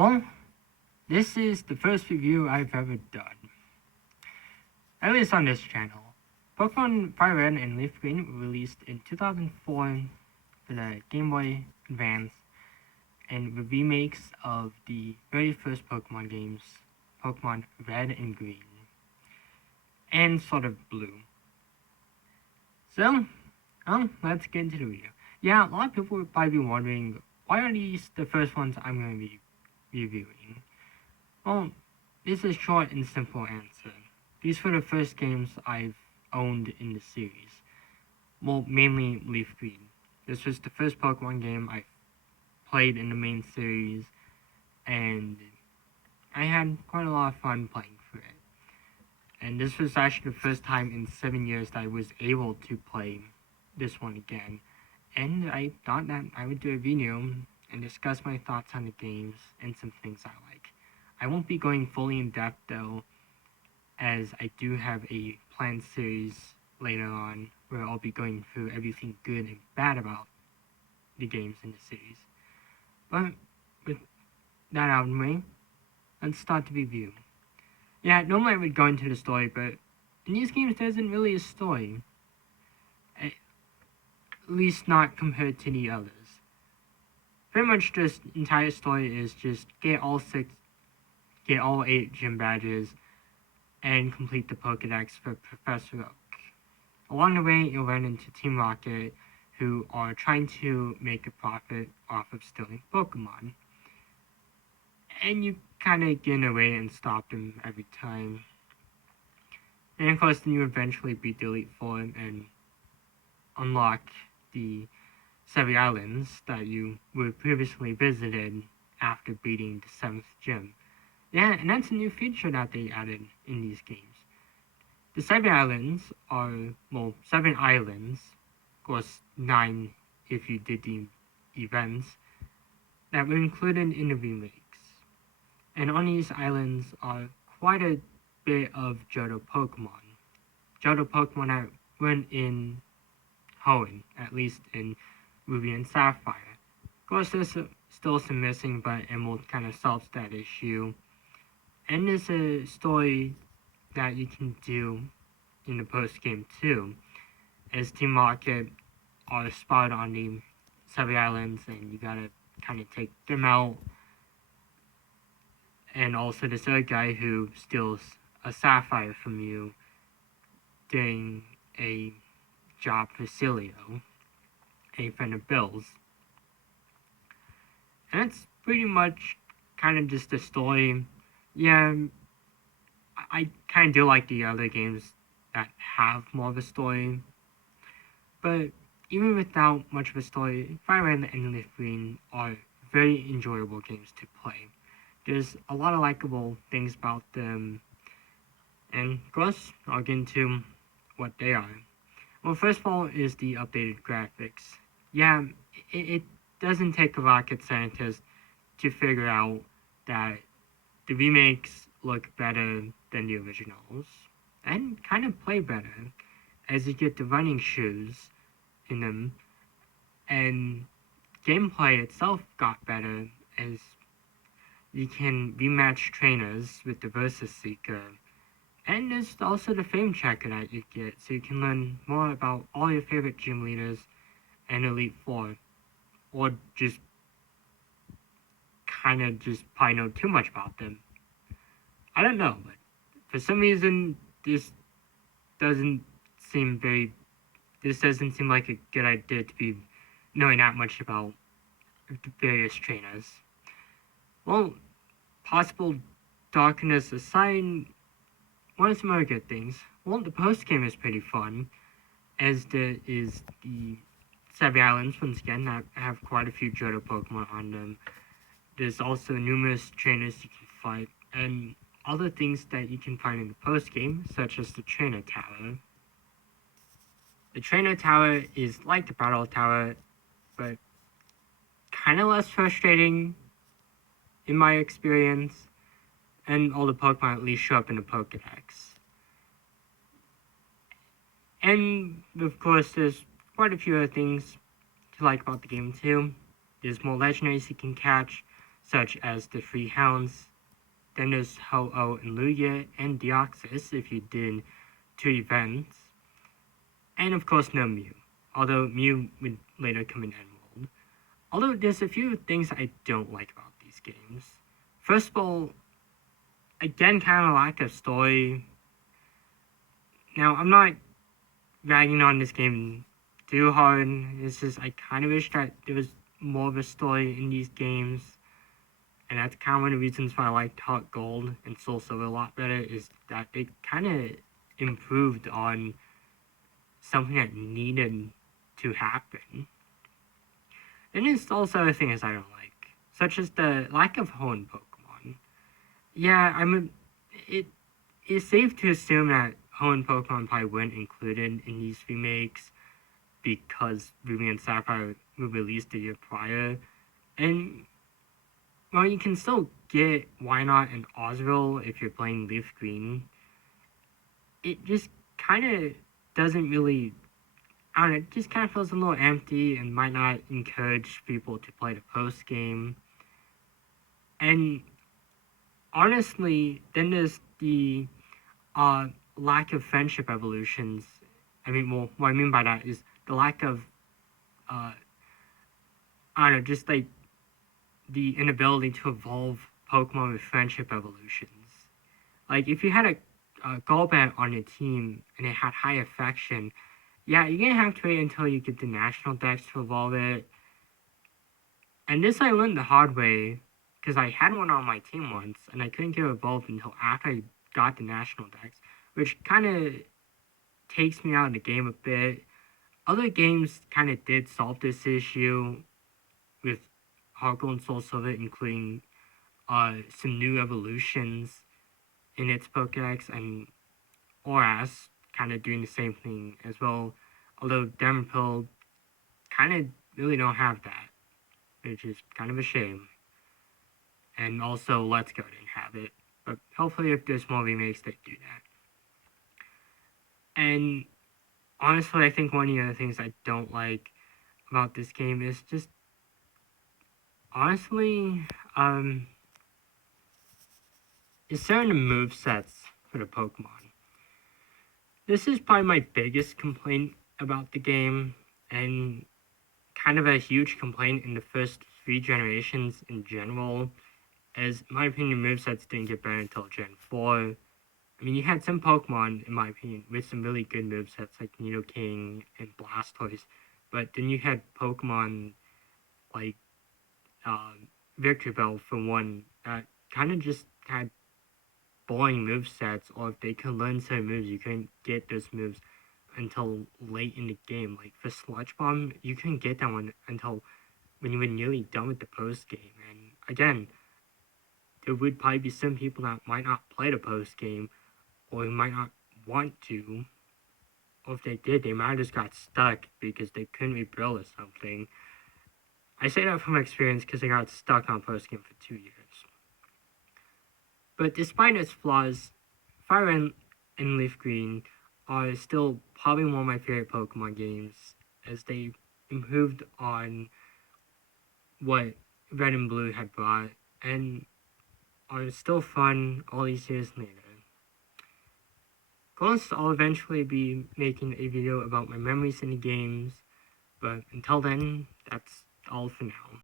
Well, this is the first review I've ever done, at least on this channel. Pokemon Firearm and LeafGreen were released in 2004 for the Game Boy Advance, and were remakes of the very first Pokemon games, Pokemon Red and Green, and sort of Blue. So, let's get into the video. Yeah, a lot of people would probably be wondering, why are these the first ones I'm going to be reviewing? Well, this is a short and simple answer. These were the first games I've owned in the series. Well, mainly LeafGreen. This was the first Pokemon game I played in the main series, and I had quite a lot of fun playing through it. And this was actually the first time in 7 years that I was able to play this one again. And I thought that I would do a video and discuss my thoughts on the games and some things I like. I won't be going fully in depth though, as I do have a planned series later on where I'll be going through everything good and bad about the games in the series. But with that out of the way, let's start the review. Yeah, normally I would go into the story, but in these games there isn't really a story. At least not compared to the others. Pretty much just entire story is just get all 8 gym badges and complete the Pokedex for Professor Oak. Along the way, you'll run into Team Rocket, who are trying to make a profit off of stealing Pokemon. And you kind of get in the way and stop them every time. And of course, then you eventually beat the Elite Four and unlock the 7 islands that you were previously visited after beating the 7th gym. Yeah, and that's a new feature that they added in these games. The 7 islands are, 7 islands, of course 9 if you did the events, that were included in the remakes. And on these islands are quite a bit of Johto Pokemon. Johto Pokemon that weren't in Hoenn, at least in Ruby and Sapphire. Of course, there's still some missing, but Emerald kind of solves that issue. And there's a story that you can do in the post-game too, as Team Rocket are spotted on the 7 islands, and you gotta kind of take them out. And also this other guy who steals a Sapphire from you doing a job for Celio, a friend of Bill's. And that's pretty much kind of just the story. Yeah, I kind of do like the other games that have more of a story. But even without much of a story, Firearm and LeafGreen are very enjoyable games to play. There's a lot of likable things about them. And of course, I'll get into what they are. Well, first of all is the updated graphics. Yeah, it doesn't take a rocket scientist to figure out that the remakes look better than the originals, and kind of play better, as you get the running shoes in them, and gameplay itself got better, as you can rematch trainers with the Versus Seeker. And there's also the Fame Checker that you get, so you can learn more about all your favorite gym leaders and Elite Four. Or just probably know too much about them. I don't know, but for some reason, this doesn't seem like a good idea to be knowing that much about the various trainers. Well, possible darkness aside, what are some other good things? Well, the post-game is pretty fun, as there is the 7 islands, once again, that have quite a few Johto Pokemon on them. There's also numerous trainers you can fight, and other things that you can find in the post-game, such as the Trainer Tower. The Trainer Tower is like the Battle Tower, but kind of less frustrating, in my experience, and all the Pokemon at least show up in the Pokedex. And, of course, there's quite a few other things to like about the game, too. There's more legendaries you can catch, such as the Free Hounds, then there's Ho-Oh and Lugia, and Deoxys if you did 2 events, and of course no Mew, although Mew would later come in Emerald. Although there's a few things I don't like about these games. First of all, again, kind of lack of story. Now, I'm not ragging on this game too hard. It's just I kind of wish that there was more of a story in these games. And that's kind of one of the reasons why I liked Heart Gold and Soul Silver a lot better, is that they kind of improved on something that needed to happen. Then there's also other things I don't like, such as the lack of horn Pokemon. Yeah, it is safe to assume that horn Pokemon probably weren't included in these remakes because Ruby and Sapphire were released the year prior. And, well, you can still get Wynaut and Oswald if you're playing LeafGreen. It just kind of doesn't really, I don't know, it just kind of feels a little empty and might not encourage people to play the post game. And honestly, then there's the lack of friendship evolutions. I mean, well, what I mean by that is the lack of, I don't know, just like the inability to evolve Pokemon with friendship evolutions. Like, if you had a Golbat on your team and it had high affection, yeah, you're gonna have to wait until you get the national dex to evolve it. And this I learned the hard way, because I had one on my team once, and I couldn't get it evolved until after I got the national dex, which kind of takes me out of the game a bit. Other games kind of did solve this issue with Heart Gold and Soul Silver, including some new evolutions in its Pokedex, and Oras kind of doing the same thing as well. Although Demerpil kind of really don't have that, which is kind of a shame. And also Let's Go didn't have it, but hopefully if there's more remakes they do that. And honestly, I think one of the other things I don't like about this game is just, honestly, is certain move sets for the Pokemon. This is probably my biggest complaint about the game, and kind of a huge complaint in the first 3 generations in general, as in my opinion, movesets didn't get better until Gen 4. I mean, you had some Pokemon, in my opinion, with some really good movesets like Nidoking and Blastoise, but then you had Pokemon like Victreebel, for one, that kind of just had boring movesets, or if they could learn certain moves, you couldn't get those moves until late in the game. Like for Sludge Bomb, you couldn't get that one until when you were nearly done with the post game. And again, there would probably be some people that might not play the post game, or who might not want to, or if they did, they might have just got stuck because they couldn't rebuild or something. I say that from experience because I got stuck on post game for 2 years. But despite its flaws, Firearm and LeafGreen are still probably one of my favorite Pokemon games, as they improved on what Red and Blue had brought, and are still fun all these years later. Of course, I'll eventually be making a video about my memories in the games, but until then, that's all for now.